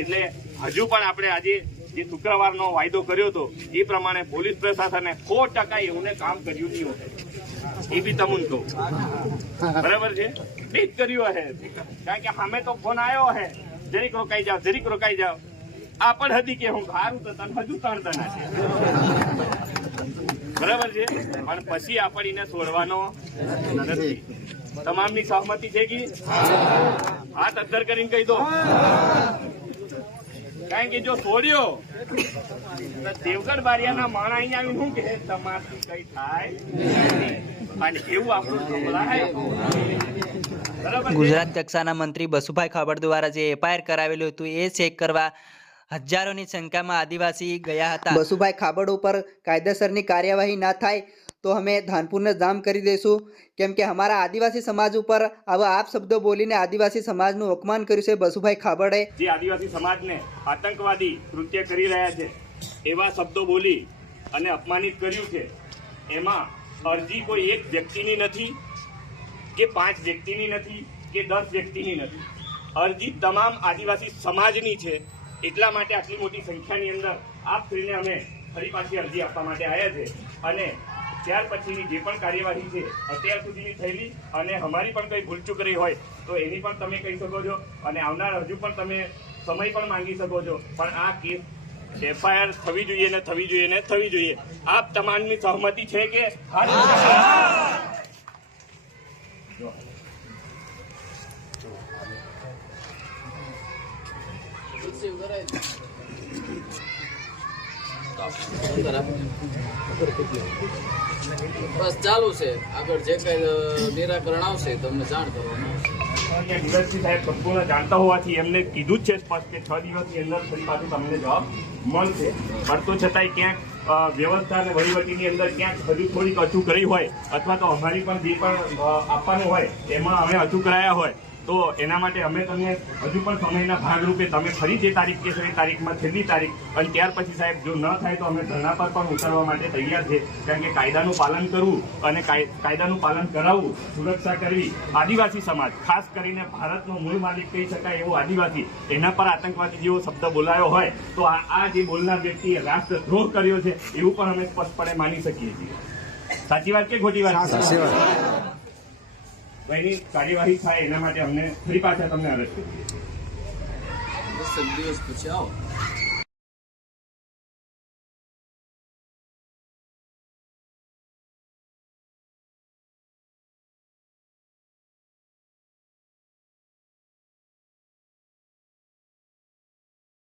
એટલે હજુ પણ આપણે આજે જે શુક્રવારનો વાયદો કર્યો હતો, એ પ્રમાણે પોલીસ પ્રશાસને સો ટકા એવું કામ કર્યું નહીં એ બી તમુન કહું. બરાબર છે? એ કર્યું હે કારણ કે સામે તો ફોન આવ્યો હે જરીક રોકાઈ જાઓ, જરીક રોકાઈ જાઓ. આ પણ હતી કે હું સારું તો તને હજુ ત્રણ તના છે. બરાબર છે? પણ પછી આપણને છોડવાનો નથી. તમામની સહમતિ છે કે? હાથ અદ્ધર કરીને કહી દો. કારણ કે જો છોડ્યો તો દેવગઢ બારિયાના માણા અહીંયા આવી શું કે તમારથી કઈ થાય અને એવું આપણું સંભળાય ગુજરાત કક્ષાના મંત્રી બસુભાઈ ખાબડ દ્વારા જે એફઆઈઆર કરાવેલું હતું, એ ચેક કરવા હજારોની સંખ્યામાં આદિવાસી ગયા હતા. બસુભાઈ ખાબડ ઉપર કાયદેસરની કાર્યવાહી ના થાય તો અમે ધાનપુરને જામ કરી દઈશું કેમ કે અમારા આદિવાસી સમાજ ઉપર આવા આપ શબ્દો બોલીને આદિવાસી સમાજનું અપમાન કર્યું છે બસુભાઈ ખાબડે. જે આદિવાસી સમાજને આતંકવાદી કૃત્ય કરી રહ્યા છે એવા શબ્દો બોલી અને અપમાનિત કર્યું છે એમાં અરજી કોઈ એક વ્યક્તિની નથી કે પાંચ વ્યક્તિની નથી કે દસ વ્યક્તિની નથી. અરજી તમામ આદિવાસી સમાજની છે. એટલા માટે આટલી મોટી સંખ્યાની અંદર આપ શ્રીને અમે ફરી પાછી અરજી આપવા માટે આવ્યા છે. અને ત્યાર પછીની જે પણ કાર્યવાહી છે અત્યાર સુધીની થયેલી અને અમારી પણ કંઈ ભૂલચૂક રહી હોય તો એની પણ તમે કહી શકો છો. અને આવનાર હજુ પણ તમે સમય પણ માંગી શકો છો. પણ આ કેસ એફઆઈઆર થવી જોઈએ ને થવી જોઈએ ને થવી જોઈએ. આપ તમામની સહમતી છે કે? બસ ચાલુ છે. આગળ જે કઈ નિરાકરણ આવશે, તમને જાણ કરવામાં જાણતા હોવાથી એમને કીધું જ છે સ્પષ્ટ કે છ દિવસની અંદર તમને જવાબ મળશે. પણ તો છતાંય ક્યાંક વ્યવસ્થા અને વહીવટીની અંદર ક્યાંક હજુ થોડીક અચૂક રહી હોય, અથવા તો અમારી પણ જે પણ આપવાનું હોય, એમાં અમે અચૂક રહ્યા હોય. તો એના માટે અમે તમને હજુ પણ સમયના ભાગરૂપે તમે ફરી જે તારીખ કહેશો એ તારીખમાં છેલ્લી તારીખ. અને ત્યાર પછી સાહેબ જો ન થાય તો અમે ધરણા પર પણ ઉતરવા માટે તૈયાર છે. કારણ કે કાયદાનું પાલન કરવું અને કાયદાનું પાલન કરાવવું સુરક્ષા કરવી આદિવાસી સમાજ, ખાસ કરીને ભારતનો મૂળ માલિક કહી શકાય એવો આદિવાસી, એના પર આતંકવાદી જેવો શબ્દ બોલાયો હોય તો આ જે બોલનાર વ્યક્તિએ રાષ્ટ્રદ્રોહ કર્યો છે એવું પણ અમે સ્પષ્ટપણે માની શકીએ છીએ. સાચી વાત કે ખોટી વાત? તો એની કાર્યવાહી થાય એના માટે અમને ફરી પાછા તમને અરજ કરીએ. દસ દિવસ પછી આવો.